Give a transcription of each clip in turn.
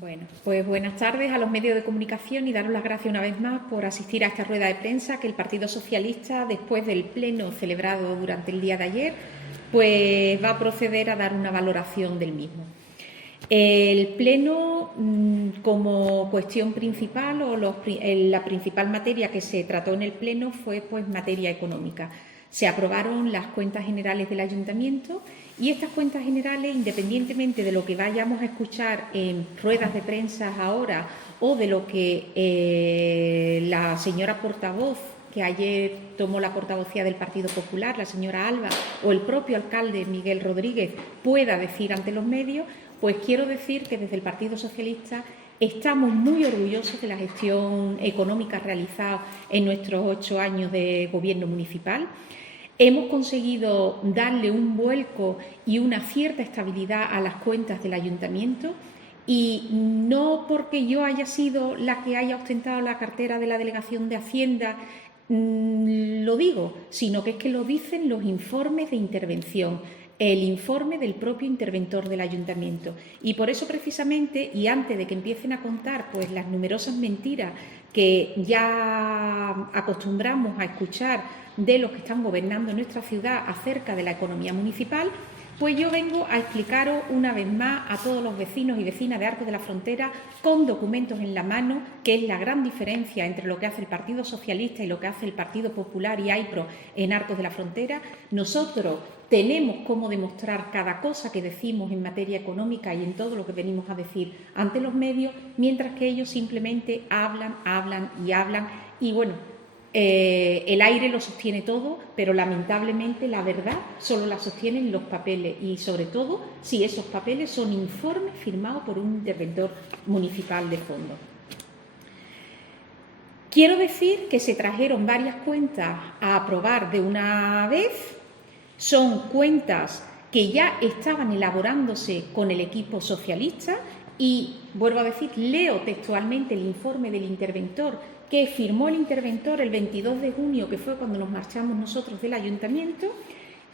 Bueno, pues buenas tardes a los medios de comunicación y daros las gracias una vez más por asistir a esta rueda de prensa que el Partido Socialista, después del pleno celebrado durante el día de ayer, pues va a proceder a dar una valoración del mismo. El pleno, como cuestión principal o la principal materia que se trató en el pleno fue pues materia económica. Se aprobaron las cuentas generales del ayuntamiento y estas cuentas generales, independientemente de lo que vayamos a escuchar en ruedas de prensa ahora o de lo que la señora portavoz, que ayer tomó la portavocía del Partido Popular, la señora Alba, o el propio alcalde Miguel Rodríguez pueda decir ante los medios, pues quiero decir que desde el Partido Socialista estamos muy orgullosos de la gestión económica realizada en nuestros 8 años de gobierno municipal. Hemos conseguido darle un vuelco y una cierta estabilidad a las cuentas del ayuntamiento y no porque yo haya sido la que haya ostentado la cartera de la Delegación de Hacienda lo digo, sino que es que lo dicen los informes de intervención, el informe del propio interventor del ayuntamiento. Y por eso precisamente, y antes de que empiecen a contar pues las numerosas mentiras que ya acostumbramos a escuchar de los que están gobernando nuestra ciudad acerca de la economía municipal, pues yo vengo a explicaros una vez más a todos los vecinos y vecinas de Arcos de la Frontera con documentos en la mano, que es la gran diferencia entre lo que hace el Partido Socialista y lo que hace el Partido Popular y AIPRO en Arcos de la Frontera. Nosotros tenemos cómo demostrar cada cosa que decimos en materia económica y en todo lo que venimos a decir ante los medios, mientras que ellos simplemente hablan y bueno, el aire lo sostiene todo, pero lamentablemente la verdad solo la sostienen los papeles y sobre todo si esos papeles son informes firmados por un interventor municipal de fondo. Quiero decir que se trajeron varias cuentas a aprobar de una vez, son cuentas que ya estaban elaborándose con el equipo socialista y, vuelvo a decir, leo textualmente el informe del interventor que firmó el interventor el 22 de junio, que fue cuando nos marchamos nosotros del ayuntamiento,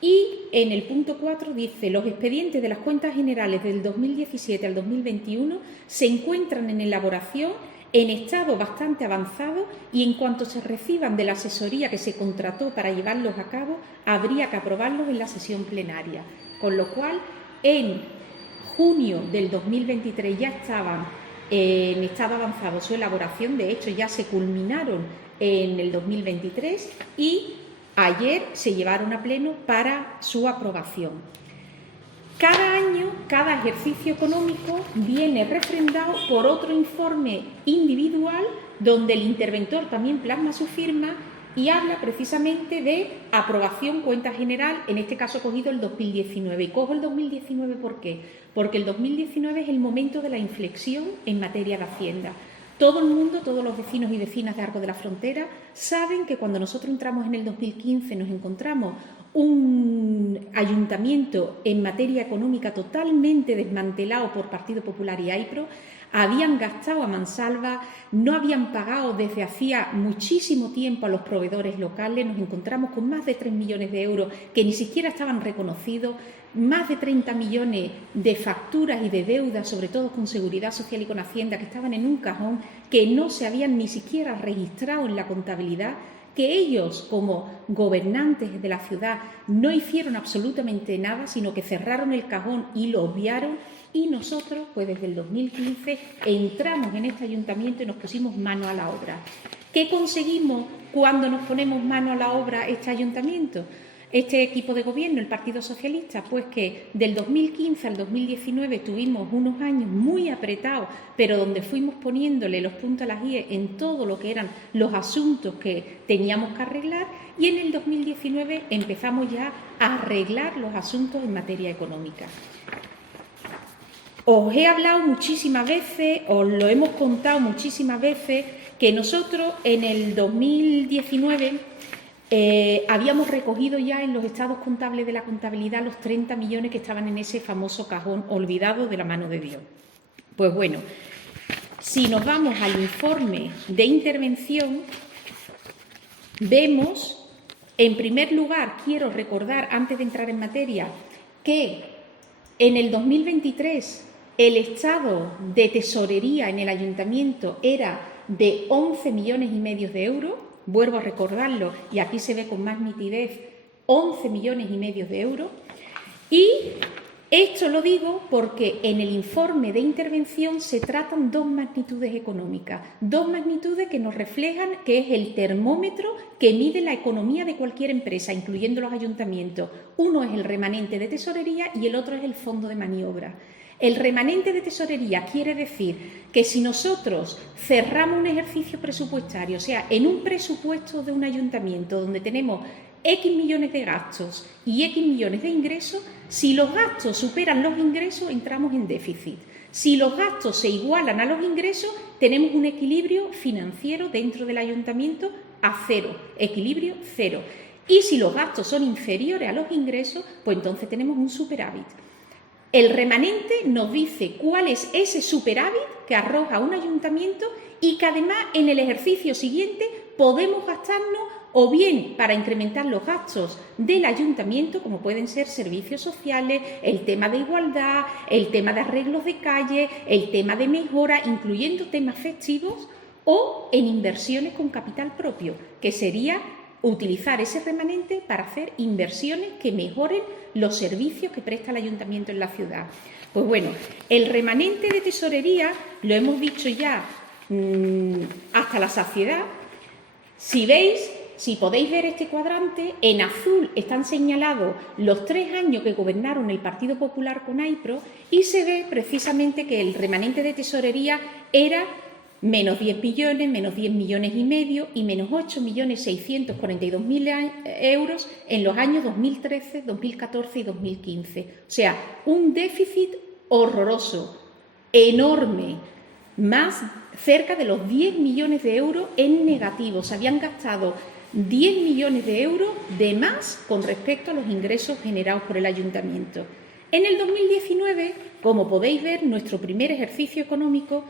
y en el punto 4 dice: los expedientes de las cuentas generales del 2017 al 2021 se encuentran en elaboración en estado bastante avanzado y en cuanto se reciban de la asesoría que se contrató para llevarlos a cabo, habría que aprobarlos en la sesión plenaria. Con lo cual, en junio del 2023 ya estaban en estado avanzado su elaboración, de hecho ya se culminaron en el 2023 y ayer se llevaron a pleno para su aprobación. Cada año, cada ejercicio económico viene refrendado por otro informe individual donde el interventor también plasma su firma y habla precisamente de aprobación cuenta general, en este caso he cogido el 2019. Y cojo el 2019 ¿por qué? Porque el 2019 es el momento de la inflexión en materia de Hacienda. Todo el mundo, todos los vecinos y vecinas de Arcos de la Frontera saben que cuando nosotros entramos en el 2015 nos encontramos un ayuntamiento en materia económica totalmente desmantelado por Partido Popular y AIPRO, habían gastado a mansalva, no habían pagado desde hacía muchísimo tiempo a los proveedores locales, nos encontramos con más de 3 millones de euros que ni siquiera estaban reconocidos, más de 30 millones de facturas y de deudas, sobre todo con Seguridad Social y con Hacienda, que estaban en un cajón, que no se habían ni siquiera registrado en la contabilidad, que ellos, como gobernantes de la ciudad, no hicieron absolutamente nada, sino que cerraron el cajón y lo obviaron. Y nosotros, pues desde el 2015, entramos en este ayuntamiento y nos pusimos mano a la obra. ¿Qué conseguimos cuando nos ponemos mano a la obra este ayuntamiento? Este equipo de gobierno, el Partido Socialista, pues que del 2015 al 2019 tuvimos unos años muy apretados, pero donde fuimos poniéndole los puntos a las IE en todo lo que eran los asuntos que teníamos que arreglar, y en el 2019 empezamos ya a arreglar los asuntos en materia económica. Os he hablado muchísimas veces, os lo hemos contado muchísimas veces, que nosotros en el 2019 habíamos recogido ya en los estados contables de la contabilidad los 30 millones que estaban en ese famoso cajón olvidado de la mano de Dios. Pues bueno, si nos vamos al informe de intervención, vemos, en primer lugar, quiero recordar, antes de entrar en materia, que en el 2023 el estado de tesorería en el ayuntamiento era de 11,5 millones de euros, vuelvo a recordarlo y aquí se ve con más nitidez, 11,5 millones de euros, y esto lo digo porque en el informe de intervención se tratan dos magnitudes económicas, dos magnitudes que nos reflejan que es el termómetro que mide la economía de cualquier empresa, incluyendo los ayuntamientos. Uno es el remanente de tesorería y el otro es el fondo de maniobra. El remanente de tesorería quiere decir que si nosotros cerramos un ejercicio presupuestario, o sea, en un presupuesto de un ayuntamiento donde tenemos X millones de gastos y X millones de ingresos, si los gastos superan los ingresos, entramos en déficit. Si los gastos se igualan a los ingresos, tenemos un equilibrio financiero dentro del ayuntamiento a cero, equilibrio cero. Y si los gastos son inferiores a los ingresos, pues entonces tenemos un superávit. El remanente nos dice cuál es ese superávit que arroja un ayuntamiento y que además en el ejercicio siguiente podemos gastarnos o bien para incrementar los gastos del ayuntamiento, como pueden ser servicios sociales, el tema de igualdad, el tema de arreglos de calle, el tema de mejora, incluyendo temas festivos, o en inversiones con capital propio, que sería utilizar ese remanente para hacer inversiones que mejoren los servicios que presta el ayuntamiento en la ciudad. Pues bueno, el remanente de tesorería, lo hemos dicho ya hasta la saciedad. Si podéis ver este cuadrante, en azul están señalados los 3 años que gobernaron el Partido Popular con AIPRO y se ve precisamente que el remanente de tesorería era menos 10 millones, menos 10 millones y medio y menos 8.642.000 euros en los años 2013, 2014 y 2015. O sea, un déficit horroroso, enorme, más cerca de los 10 millones de euros en negativo. Se habían gastado 10 millones de euros de más con respecto a los ingresos generados por el ayuntamiento. En el 2019, como podéis ver, nuestro primer ejercicio económico,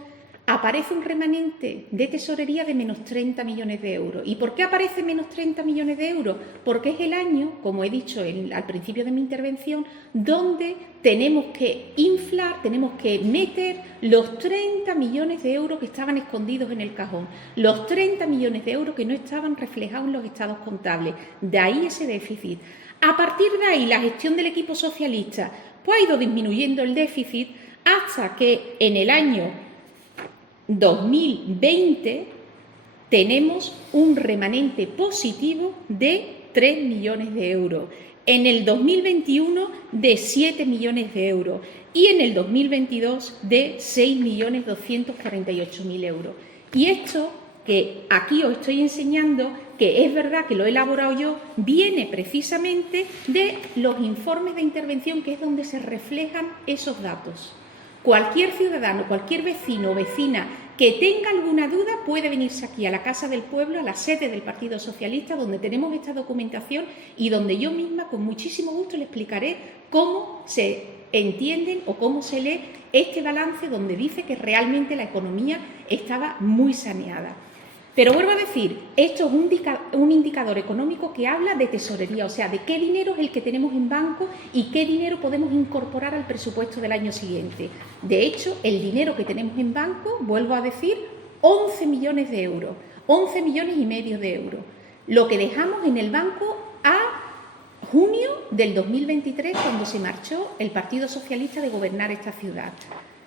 aparece un remanente de tesorería de menos 30 millones de euros. ¿Y por qué aparece menos 30 millones de euros? Porque es el año, como he dicho al principio de mi intervención, donde tenemos que inflar, tenemos que meter los 30 millones de euros que estaban escondidos en el cajón, los 30 millones de euros que no estaban reflejados en los estados contables. De ahí ese déficit. A partir de ahí, la gestión del equipo socialista pues, ha ido disminuyendo el déficit hasta que en el año 2020 tenemos un remanente positivo de 3 millones de euros, en el 2021 de 7 millones de euros y en el 2022 de 6.248.000 euros. Y esto que aquí os estoy enseñando, que es verdad que lo he elaborado yo, viene precisamente de los informes de intervención, que es donde se reflejan esos datos. Cualquier ciudadano, cualquier vecino o vecina que tenga alguna duda puede venirse aquí a la Casa del Pueblo, a la sede del Partido Socialista, donde tenemos esta documentación y donde yo misma con muchísimo gusto le explicaré cómo se entienden o cómo se lee este balance donde dice que realmente la economía estaba muy saneada. Pero vuelvo a decir, esto es un indicador económico que habla de tesorería, o sea, de qué dinero es el que tenemos en banco y qué dinero podemos incorporar al presupuesto del año siguiente. De hecho, el dinero que tenemos en banco, vuelvo a decir, 11 millones de euros, 11 millones y medio de euros. Lo que dejamos en el banco a junio del 2023, cuando se marchó el Partido Socialista de gobernar esta ciudad.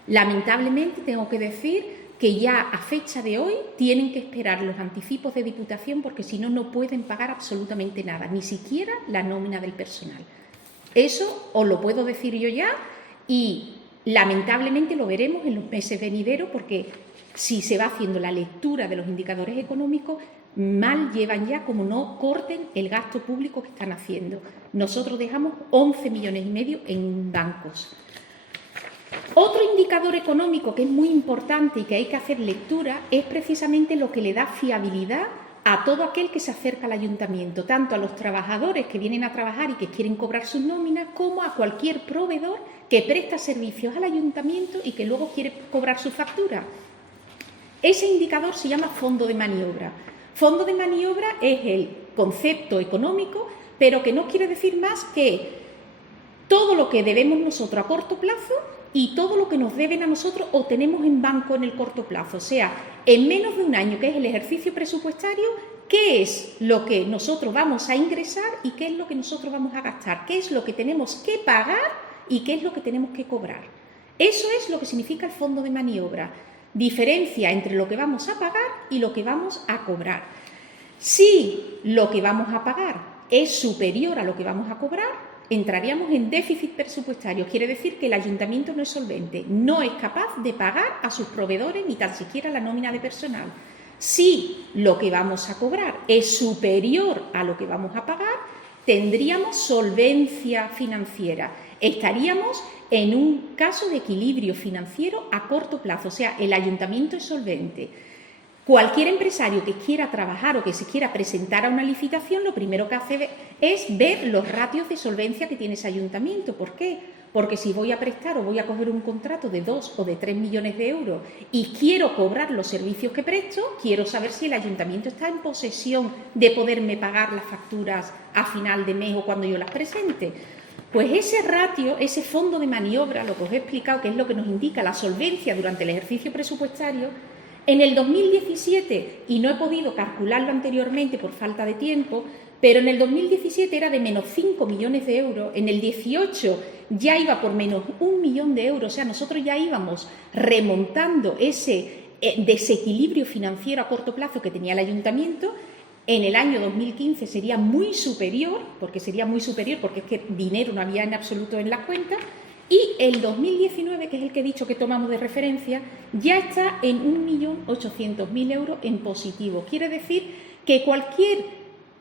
Lamentablemente, tengo que decir que ya a fecha de hoy tienen que esperar los anticipos de Diputación porque si no, no pueden pagar absolutamente nada, ni siquiera la nómina del personal. Eso os lo puedo decir yo ya y lamentablemente lo veremos en los meses venideros porque si se va haciendo la lectura de los indicadores económicos, mal llevan ya como no corten el gasto público que están haciendo. Nosotros dejamos 11 millones y medio en bancos. Otro indicador económico que es muy importante y que hay que hacer lectura es precisamente lo que le da fiabilidad a todo aquel que se acerca al ayuntamiento, tanto a los trabajadores que vienen a trabajar y que quieren cobrar sus nóminas, como a cualquier proveedor que presta servicios al ayuntamiento y que luego quiere cobrar su factura. Ese indicador se llama fondo de maniobra. Fondo de maniobra es el concepto económico, pero que no quiere decir más que todo lo que debemos nosotros a corto plazo y todo lo que nos deben a nosotros o tenemos en banco en el corto plazo. O sea, en menos de un año, que es el ejercicio presupuestario, qué es lo que nosotros vamos a ingresar y qué es lo que nosotros vamos a gastar, qué es lo que tenemos que pagar y qué es lo que tenemos que cobrar. Eso es lo que significa el fondo de maniobra. Diferencia entre lo que vamos a pagar y lo que vamos a cobrar. Si lo que vamos a pagar es superior a lo que vamos a cobrar, entraríamos en déficit presupuestario. Quiere decir que el ayuntamiento no es solvente, no es capaz de pagar a sus proveedores ni tan siquiera la nómina de personal. Si lo que vamos a cobrar es superior a lo que vamos a pagar, tendríamos solvencia financiera. Estaríamos en un caso de equilibrio financiero a corto plazo, o sea, el ayuntamiento es solvente. Cualquier empresario que quiera trabajar o que se quiera presentar a una licitación, lo primero que hace es ver los ratios de solvencia que tiene ese ayuntamiento. ¿Por qué? Porque si voy a prestar o voy a coger un contrato de 2 o de 3 millones de euros y quiero cobrar los servicios que presto, quiero saber si el ayuntamiento está en posesión de poderme pagar las facturas a final de mes o cuando yo las presente. Pues ese ratio, ese fondo de maniobra, lo que os he explicado, que es lo que nos indica la solvencia durante el ejercicio presupuestario, en el 2017, y no he podido calcularlo anteriormente por falta de tiempo, pero en el 2017 era de menos 5 millones de euros, en el 18 ya iba por menos 1 millón de euros, o sea, nosotros ya íbamos remontando ese desequilibrio financiero a corto plazo que tenía el ayuntamiento. En el año 2015 sería muy superior, porque es que dinero no había en absoluto en las cuentas, y el 2019, que es el que he dicho que tomamos de referencia, ya está en 1.800.000 euros en positivo. Quiere decir que cualquier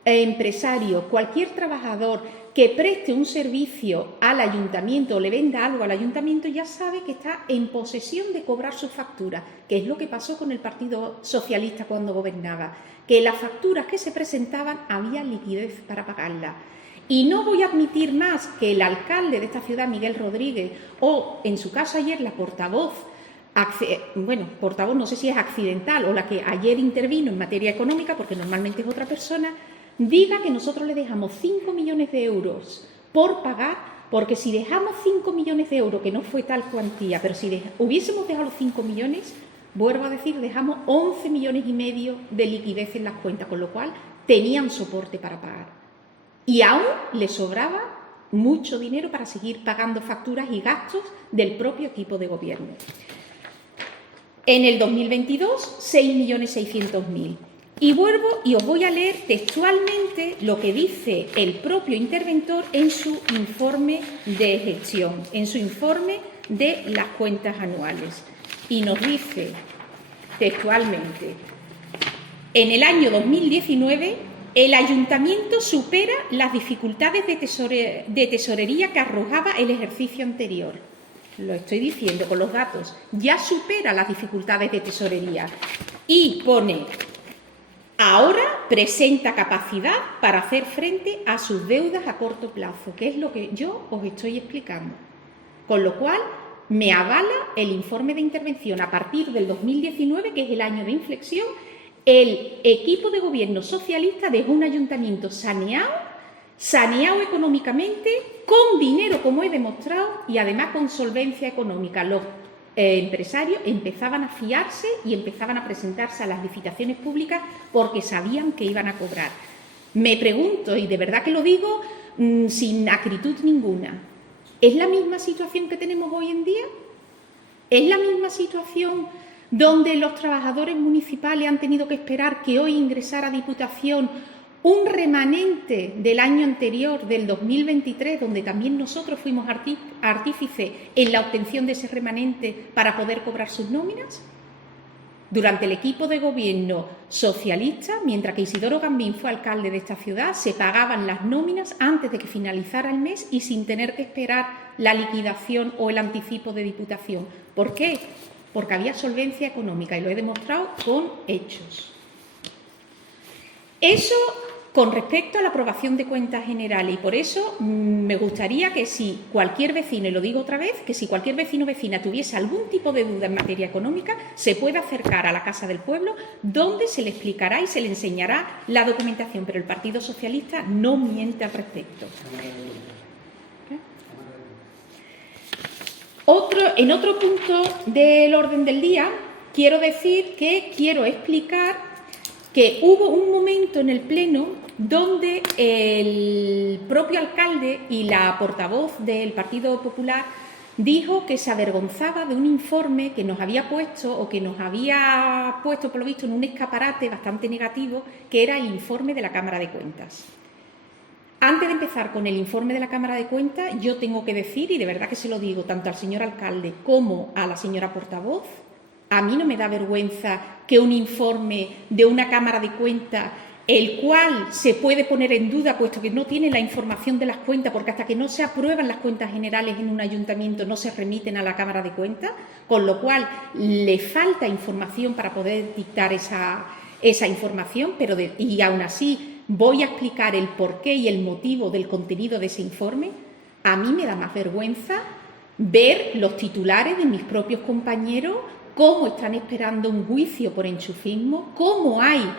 empresario, cualquier trabajador que preste un servicio al ayuntamiento o le venda algo al ayuntamiento ya sabe que está en posesión de cobrar su factura, que es lo que pasó con el Partido Socialista cuando gobernaba, que las facturas que se presentaban había liquidez para pagarlas. Y no voy a admitir más que el alcalde de esta ciudad, Miguel Rodríguez, o en su caso ayer la portavoz, portavoz no sé si es accidental o la que ayer intervino en materia económica, porque normalmente es otra persona, diga que nosotros le dejamos 5 millones de euros por pagar, porque si dejamos 5 millones de euros, que no fue tal cuantía, pero si hubiésemos dejado los 5 millones, vuelvo a decir, dejamos 11 millones y medio de liquidez en las cuentas, con lo cual tenían soporte para pagar. Y aún le sobraba mucho dinero para seguir pagando facturas y gastos del propio equipo de gobierno. En el 2022, 6.600.000. Y vuelvo y os voy a leer textualmente lo que dice el propio interventor en su informe de gestión, en su informe de las cuentas anuales. Y nos dice textualmente, en el año 2019, el ayuntamiento supera las dificultades de tesorería que arrojaba el ejercicio anterior. Lo estoy diciendo con los datos. Ya supera las dificultades de tesorería. Y pone, ahora presenta capacidad para hacer frente a sus deudas a corto plazo, que es lo que yo os estoy explicando. Con lo cual, me avala el informe de intervención a partir del 2019, que es el año de inflexión. El equipo de gobierno socialista dejó un ayuntamiento saneado económicamente, con dinero, como he demostrado, y además con solvencia económica. Los empresarios empezaban a fiarse y empezaban a presentarse a las licitaciones públicas porque sabían que iban a cobrar. Me pregunto, y de verdad que lo digo sin acritud ninguna, ¿es la misma situación que tenemos hoy en día? ¿Es la misma situación donde los trabajadores municipales han tenido que esperar que hoy ingresara a Diputación un remanente del año anterior, del 2023, donde también nosotros fuimos artífices en la obtención de ese remanente para poder cobrar sus nóminas? Durante el equipo de gobierno socialista, mientras que Isidoro Gambín fue alcalde de esta ciudad, se pagaban las nóminas antes de que finalizara el mes y sin tener que esperar la liquidación o el anticipo de Diputación. ¿Por qué? Porque había solvencia económica y lo he demostrado con hechos. Eso con respecto a la aprobación de cuentas generales, y por eso me gustaría que si cualquier vecino, y lo digo otra vez, que si cualquier vecino o vecina tuviese algún tipo de duda en materia económica, se pueda acercar a la Casa del Pueblo, donde se le explicará y se le enseñará la documentación, pero el Partido Socialista no miente al respecto. En otro punto del orden del día, quiero explicar que hubo un momento en el Pleno donde el propio alcalde y la portavoz del Partido Popular dijo que se avergonzaba de un informe que nos había puesto por lo visto en un escaparate bastante negativo, que era el informe de la Cámara de Cuentas. Antes de empezar con el informe de la Cámara de Cuentas, yo tengo que decir, y de verdad que se lo digo tanto al señor alcalde como a la señora portavoz, a mí no me da vergüenza que un informe de una Cámara de Cuentas, el cual se puede poner en duda, puesto que no tiene la información de las cuentas, porque hasta que no se aprueban las cuentas generales en un ayuntamiento no se remiten a la Cámara de Cuentas, con lo cual le falta información para poder dictar esa información, y aún así voy a explicar el porqué y el motivo del contenido de ese informe. A mí me da más vergüenza ver los titulares de mis propios compañeros, cómo están esperando un juicio por enchufismo, cómo hay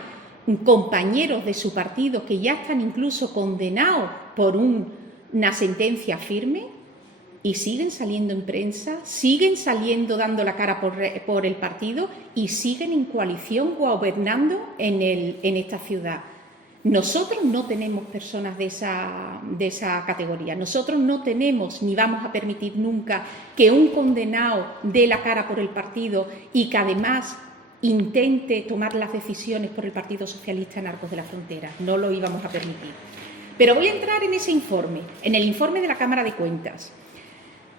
compañeros de su partido que ya están incluso condenados por una sentencia firme y siguen saliendo en prensa, siguen saliendo dando la cara por el partido y siguen en coalición gobernando en esta ciudad. Nosotros no tenemos personas de esa categoría. Nosotros no tenemos ni vamos a permitir nunca que un condenado dé la cara por el partido y que además intente tomar las decisiones por el Partido Socialista en Arcos de la Frontera. No lo íbamos a permitir. Pero voy a entrar en ese informe, en el informe de la Cámara de Cuentas.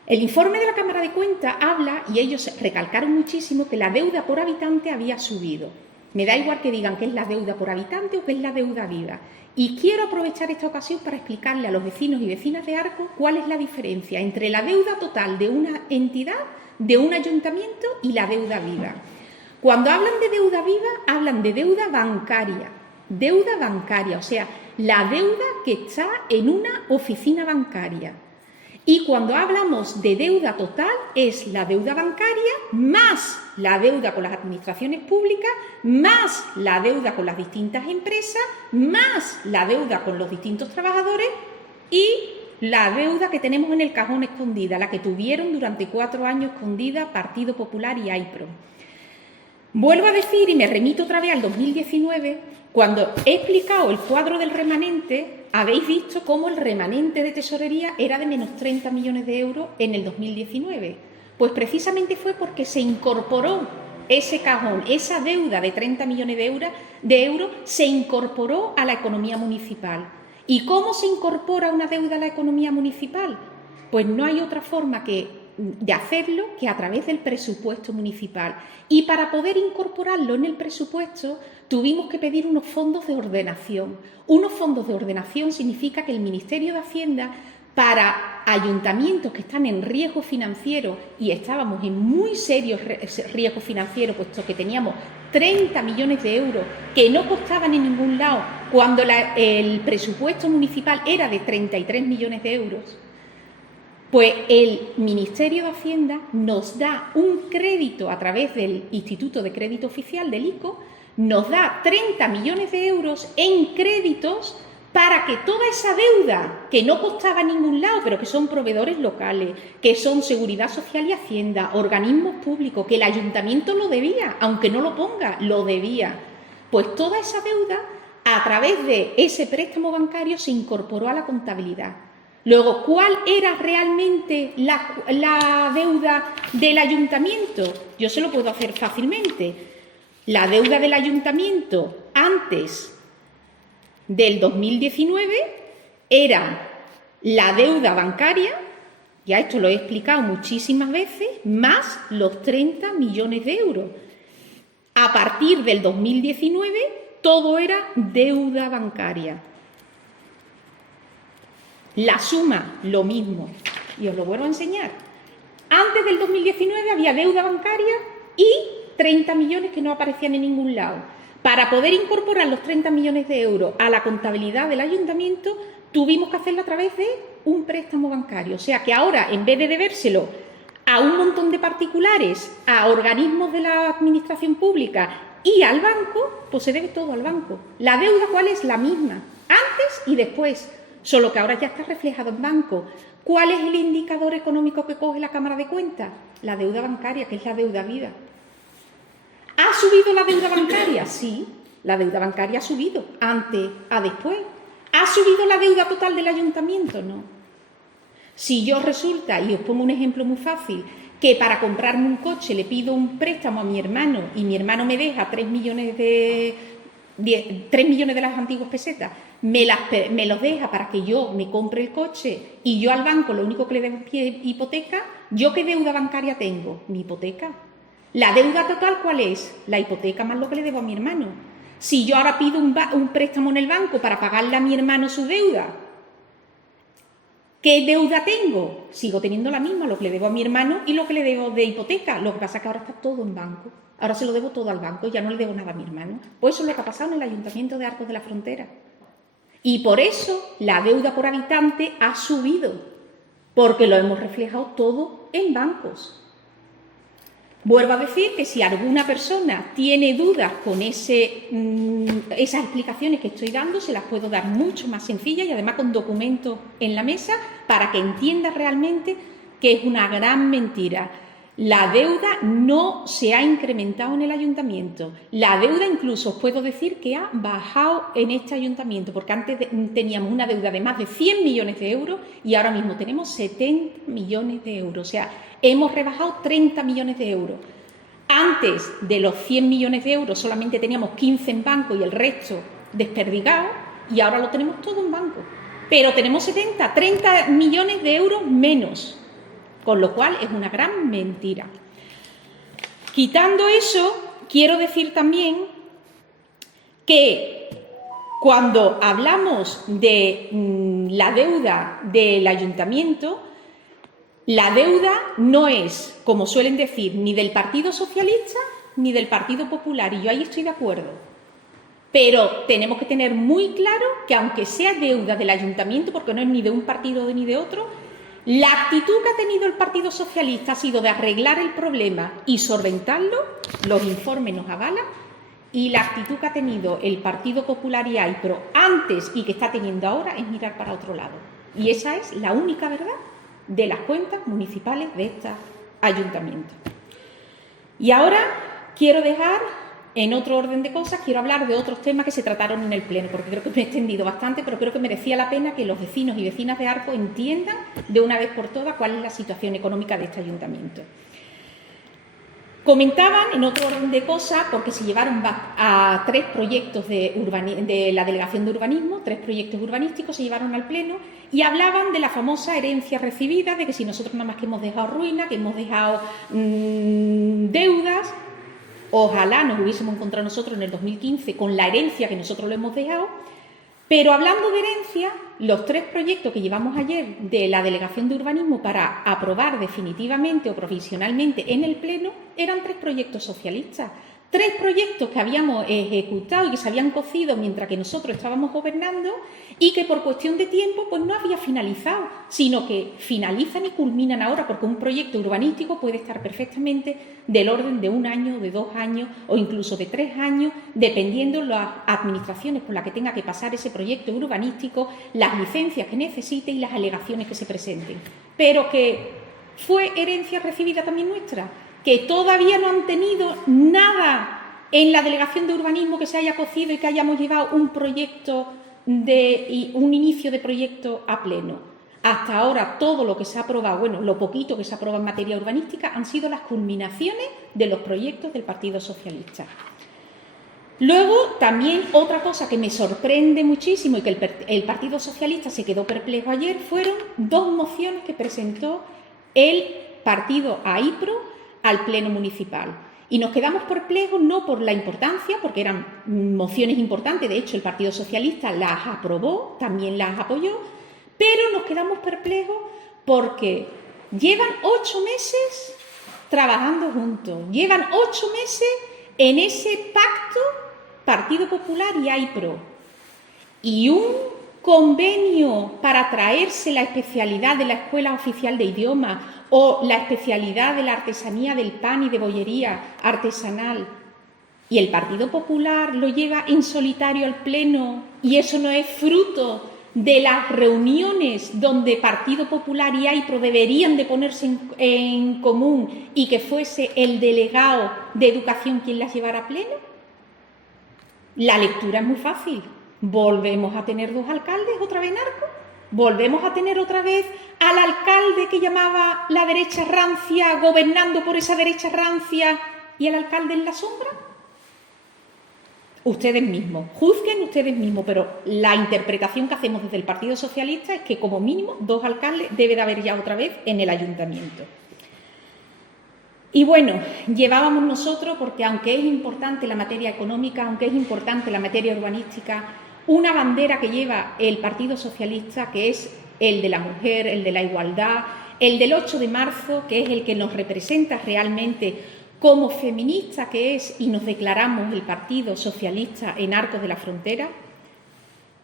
El informe de la Cámara de Cuentas habla, y ellos recalcaron muchísimo, que la deuda por habitante había subido. Me da igual que digan qué es la deuda por habitante o qué es la deuda viva. Y quiero aprovechar esta ocasión para explicarle a los vecinos y vecinas de Arcos cuál es la diferencia entre la deuda total de una entidad, de un ayuntamiento, y la deuda viva. Cuando hablan de deuda viva, hablan de deuda bancaria, o sea, la deuda que está en una oficina bancaria. Y cuando hablamos de deuda total, es la deuda bancaria más la deuda con las administraciones públicas, más la deuda con las distintas empresas, más la deuda con los distintos trabajadores y la deuda que tenemos en el cajón escondida, la que tuvieron durante 4 años escondida Partido Popular y AIPRO. Vuelvo a decir, y me remito otra vez al 2019, cuando he explicado el cuadro del remanente, habéis visto cómo el remanente de tesorería era de menos 30 millones de euros en el 2019. Pues precisamente fue porque se incorporó ese cajón, esa deuda de 30 millones de euros se incorporó a la economía municipal. ¿Y cómo se incorpora una deuda a la economía municipal? Pues no hay otra forma de hacerlo que a través del presupuesto municipal. Y para poder incorporarlo en el presupuesto tuvimos que pedir unos fondos de ordenación. Unos fondos de ordenación significa que el Ministerio de Hacienda, para ayuntamientos que están en riesgo financiero, y estábamos en muy serio riesgo financiero, puesto que teníamos 30 millones de euros que no costaban en ningún lado, cuando el presupuesto municipal era de 33 millones de euros, pues el Ministerio de Hacienda nos da un crédito a través del Instituto de Crédito Oficial, del ICO, nos da 30 millones de euros en créditos para que toda esa deuda que no costaba en ningún lado, pero que son proveedores locales, que son Seguridad Social y Hacienda, organismos públicos, que el ayuntamiento lo debía, aunque no lo ponga, lo debía, pues toda esa deuda a través de ese préstamo bancario se incorporó a la contabilidad. Luego, ¿cuál era realmente la deuda del ayuntamiento? Yo se lo puedo hacer fácilmente. La deuda del ayuntamiento antes del 2019 era la deuda bancaria, ya esto lo he explicado muchísimas veces, más los 30 millones de euros. A partir del 2019 todo era deuda bancaria. La suma, lo mismo. Y os lo vuelvo a enseñar. Antes del 2019 había deuda bancaria y 30 millones que no aparecían en ningún lado. Para poder incorporar los 30 millones de euros a la contabilidad del ayuntamiento, tuvimos que hacerlo a través de un préstamo bancario. O sea que ahora, en vez de debérselo a un montón de particulares, a organismos de la administración pública y al banco, pues se debe todo al banco. La deuda, ¿cuál es? La misma, antes y después. Solo que ahora ya está reflejado en banco. ¿Cuál es el indicador económico que coge la Cámara de Cuentas? La deuda bancaria, que es la deuda vida. ¿Ha subido la deuda bancaria? Sí, la deuda bancaria ha subido, antes a después. ¿Ha subido la deuda total del ayuntamiento? No. Si yo resulta, y os pongo un ejemplo muy fácil, que para comprarme un coche le pido un préstamo a mi hermano y mi hermano me deja 3 millones de las antiguas pesetas, me los deja para que yo me compre el coche y yo al banco lo único que le debo es hipoteca, ¿yo qué deuda bancaria tengo? Mi hipoteca. ¿La deuda total cuál es? La hipoteca más lo que le debo a mi hermano. Si yo ahora pido un préstamo en el banco para pagarle a mi hermano su deuda, ¿qué deuda tengo? Sigo teniendo la misma, lo que le debo a mi hermano y lo que le debo de hipoteca. Lo que pasa es que ahora está todo en banco. Ahora se lo debo todo al banco y ya no le debo nada a mi hermano. Pues eso es lo que ha pasado en el Ayuntamiento de Arcos de la Frontera. Y por eso la deuda por habitante ha subido, porque lo hemos reflejado todo en bancos. Vuelvo a decir que si alguna persona tiene dudas con esas explicaciones que estoy dando, se las puedo dar mucho más sencillas y además con documentos en la mesa para que entienda realmente que es una gran mentira. La deuda no se ha incrementado en el ayuntamiento. La deuda incluso os puedo decir que ha bajado en este ayuntamiento, porque antes teníamos una deuda de más de 100 millones de euros y ahora mismo tenemos 70 millones de euros. O sea, hemos rebajado 30 millones de euros. Antes de los 100 millones de euros solamente teníamos 15 en banco y el resto desperdigado y ahora lo tenemos todo en banco. Pero tenemos 30 millones de euros menos. Con lo cual es una gran mentira. Quitando eso, quiero decir también que cuando hablamos de la deuda del ayuntamiento, la deuda no es, como suelen decir, ni del Partido Socialista ni del Partido Popular, y yo ahí estoy de acuerdo. Pero tenemos que tener muy claro que aunque sea deuda del ayuntamiento, porque no es ni de un partido ni de otro, la actitud que ha tenido el Partido Socialista ha sido de arreglar el problema y solventarlo, los informes nos avalan, y la actitud que ha tenido el Partido Popular y AIPRO antes y que está teniendo ahora es mirar para otro lado. Y esa es la única verdad de las cuentas municipales de este ayuntamiento. Y ahora quiero dejar, en otro orden de cosas, quiero hablar de otros temas que se trataron en el Pleno, porque creo que me he extendido bastante, pero creo que merecía la pena que los vecinos y vecinas de Arcos entiendan de una vez por todas cuál es la situación económica de este ayuntamiento. Comentaban, en otro orden de cosas, porque se llevaron a 3 proyectos de la Delegación de Urbanismo, 3 proyectos urbanísticos se llevaron al Pleno, y hablaban de la famosa herencia recibida, de que si nosotros nada más que hemos dejado ruina, que hemos dejado deudas. Ojalá nos hubiésemos encontrado nosotros en el 2015 con la herencia que nosotros le hemos dejado, pero hablando de herencia, los 3 proyectos que llevamos ayer de la Delegación de Urbanismo para aprobar definitivamente o provisionalmente en el Pleno eran 3 proyectos socialistas. 3 proyectos que habíamos ejecutado y que se habían cocido mientras que nosotros estábamos gobernando y que por cuestión de tiempo pues no había finalizado, sino que finalizan y culminan ahora, porque un proyecto urbanístico puede estar perfectamente del orden de 1 año, de 2 años o incluso de 3 años, dependiendo las administraciones por las que tenga que pasar ese proyecto urbanístico, las licencias que necesite y las alegaciones que se presenten. Pero que fue herencia recibida también nuestra, que todavía no han tenido nada en la Delegación de Urbanismo que se haya cocido y que hayamos llevado un proyecto un inicio de proyecto a pleno. Hasta ahora todo lo que se ha aprobado, bueno, lo poquito que se ha aprobado en materia urbanística han sido las culminaciones de los proyectos del Partido Socialista. Luego, también otra cosa que me sorprende muchísimo y que el Partido Socialista se quedó perplejo ayer fueron 2 mociones que presentó el partido AIPRO al Pleno Municipal. Y nos quedamos perplejos no por la importancia, porque eran mociones importantes, de hecho el Partido Socialista las aprobó, también las apoyó, pero nos quedamos perplejos porque llevan 8 meses trabajando juntos, llevan 8 meses en ese pacto Partido Popular y AIPRO, y un convenio para traerse la especialidad de la Escuela Oficial de Idiomas o la especialidad de la artesanía del pan y de bollería artesanal, y el Partido Popular lo lleva en solitario al Pleno, y eso no es fruto de las reuniones donde Partido Popular y AIPRO deberían de ponerse en común y que fuese el delegado de Educación quien las llevara a pleno? La lectura es muy fácil. Volvemos a tener 2 alcaldes, otra vez narcos. Volvemos a tener otra vez al alcalde que llamaba la derecha rancia, gobernando por esa derecha rancia, y el alcalde en la sombra. Ustedes mismos, juzguen ustedes mismos, pero la interpretación que hacemos desde el Partido Socialista es que como mínimo 2 alcaldes debe de haber ya otra vez en el ayuntamiento. Y bueno, llevábamos nosotros, porque aunque es importante la materia económica, aunque es importante la materia urbanística, una bandera que lleva el Partido Socialista, que es el de la mujer, el de la igualdad, el del 8 de marzo, que es el que nos representa realmente como feminista que es, y nos declaramos el Partido Socialista en Arcos de la Frontera,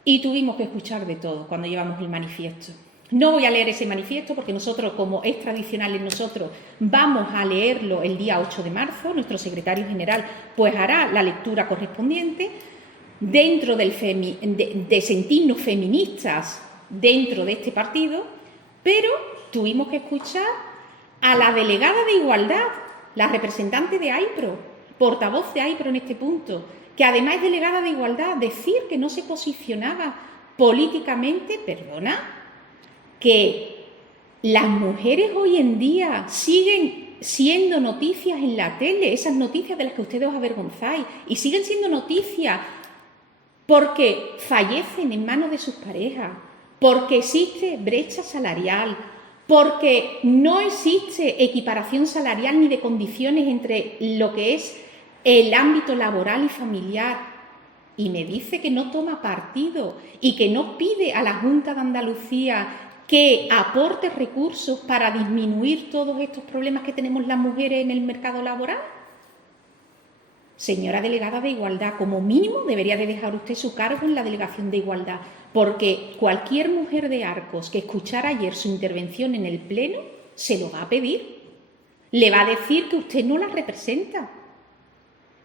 y tuvimos que escuchar de todo cuando llevamos el manifiesto. No voy a leer ese manifiesto porque nosotros, como es tradicional en nosotros, vamos a leerlo el día 8 de marzo, nuestro secretario general pues hará la lectura correspondiente, dentro de sentirnos feministas dentro de este partido, pero tuvimos que escuchar a la delegada de Igualdad, la representante de AIPRO, portavoz de AIPRO en este punto, que además es delegada de Igualdad, decir que no se posicionaba políticamente, perdona, que las mujeres hoy en día siguen siendo noticias en la tele, esas noticias de las que ustedes os avergonzáis, y siguen siendo noticias porque fallecen en manos de sus parejas, porque existe brecha salarial, porque no existe equiparación salarial ni de condiciones entre lo que es el ámbito laboral y familiar, y me dice que no toma partido y que no pide a la Junta de Andalucía que aporte recursos para disminuir todos estos problemas que tenemos las mujeres en el mercado laboral. Señora delegada de Igualdad, como mínimo debería de dejar usted su cargo en la Delegación de Igualdad, porque cualquier mujer de Arcos que escuchara ayer su intervención en el Pleno se lo va a pedir. Le va a decir que usted no la representa.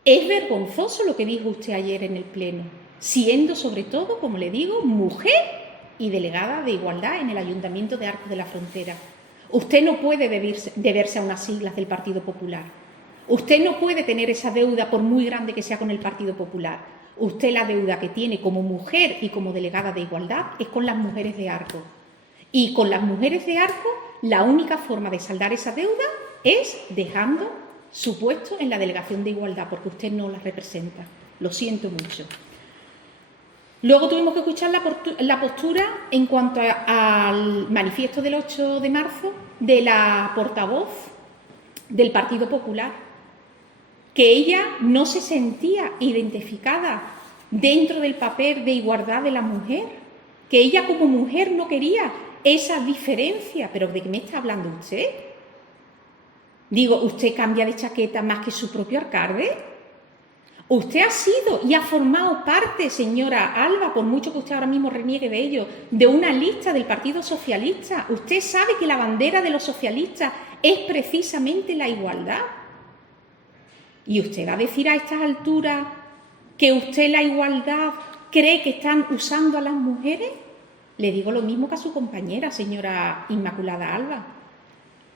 Es vergonzoso lo que dijo usted ayer en el Pleno, siendo sobre todo, como le digo, mujer y delegada de Igualdad en el Ayuntamiento de Arcos de la Frontera. Usted no puede deberse a unas siglas del Partido Popular. Usted no puede tener esa deuda por muy grande que sea con el Partido Popular. Usted la deuda que tiene como mujer y como delegada de Igualdad es con las mujeres de Arcos. Y con las mujeres de Arcos la única forma de saldar esa deuda es dejando su puesto en la Delegación de Igualdad, porque usted no la representa. Lo siento mucho. Luego tuvimos que escuchar la postura en cuanto al manifiesto del 8 de marzo de la portavoz del Partido Popular, que ella no se sentía identificada dentro del papel de igualdad de la mujer, que ella como mujer no quería esa diferencia. ¿Pero de qué me está hablando usted? Digo, ¿usted cambia de chaqueta más que su propio alcalde? Usted ha sido y ha formado parte, señora Alba, por mucho que usted ahora mismo reniegue de ello, de una lista del Partido Socialista. Usted sabe que la bandera de los socialistas es precisamente la igualdad. ¿Y usted va a decir a estas alturas que usted la igualdad cree que están usando a las mujeres? Le digo lo mismo que a su compañera, señora Inmaculada Alba.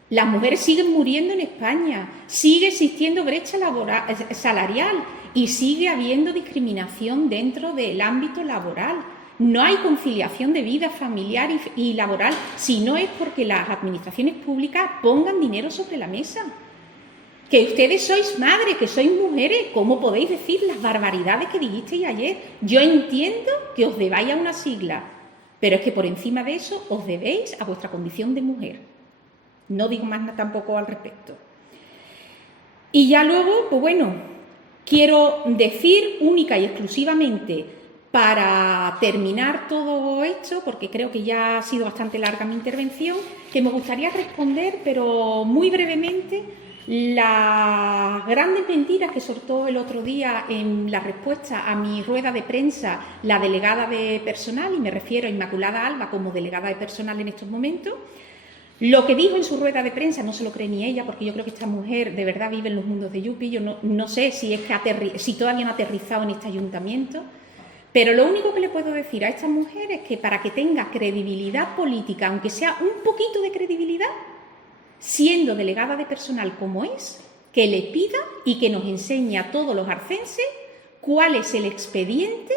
Las mujeres siguen muriendo en España, sigue existiendo brecha salarial y sigue habiendo discriminación dentro del ámbito laboral. No hay conciliación de vida familiar y laboral si no es porque las administraciones públicas pongan dinero sobre la mesa. Que ustedes sois madres, que sois mujeres, ¿cómo podéis decir las barbaridades que dijisteis ayer? Yo entiendo que os debáis a una sigla, pero es que por encima de eso os debéis a vuestra condición de mujer. No digo más tampoco al respecto. Y ya luego, pues bueno, quiero decir única y exclusivamente, para terminar todo esto, porque creo que ya ha sido bastante larga mi intervención, que me gustaría responder, pero muy brevemente, las grandes mentiras que soltó el otro día en la respuesta a mi rueda de prensa la delegada de personal, y me refiero a Inmaculada Alba como delegada de personal en estos momentos. Lo que dijo en su rueda de prensa no se lo cree ni ella, porque yo creo que esta mujer de verdad vive en los mundos de Yupi. Yo no sé si es que si todavía no ha aterrizado en este ayuntamiento, Pero lo único que le puedo decir a esta mujer es que para que tenga credibilidad política, aunque sea un poquito de credibilidad, siendo delegada de personal como es, que le pida y que nos enseñe a todos los arcenses cuál es el expediente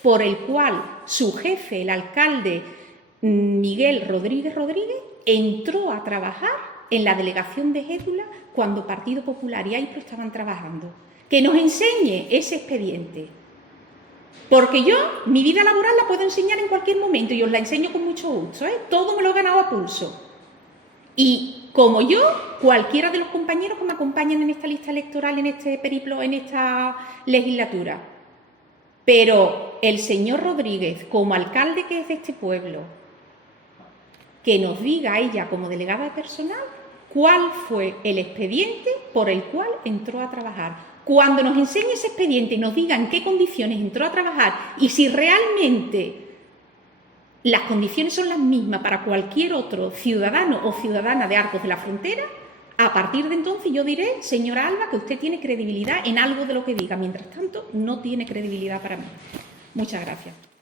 por el cual su jefe, el alcalde Miguel Rodríguez Rodríguez, entró a trabajar en la delegación de Gédula cuando Partido Popular y AIPRO estaban trabajando. Que nos enseñe ese expediente. Porque yo, mi vida laboral la puedo enseñar en cualquier momento y os la enseño con mucho gusto, ¿eh? Todo me lo he ganado a pulso. Y como yo, cualquiera de los compañeros que me acompañan en esta lista electoral, en este periplo, en esta legislatura. Pero el señor Rodríguez, como alcalde que es de este pueblo, que nos diga a ella como delegada de personal cuál fue el expediente por el cual entró a trabajar. Cuando nos enseñe ese expediente y nos diga en qué condiciones entró a trabajar y si realmente las condiciones son las mismas para cualquier otro ciudadano o ciudadana de Arcos de la Frontera, a partir de entonces yo diré, señora Alba, que usted tiene credibilidad en algo de lo que diga. Mientras tanto, no tiene credibilidad para mí. Muchas gracias.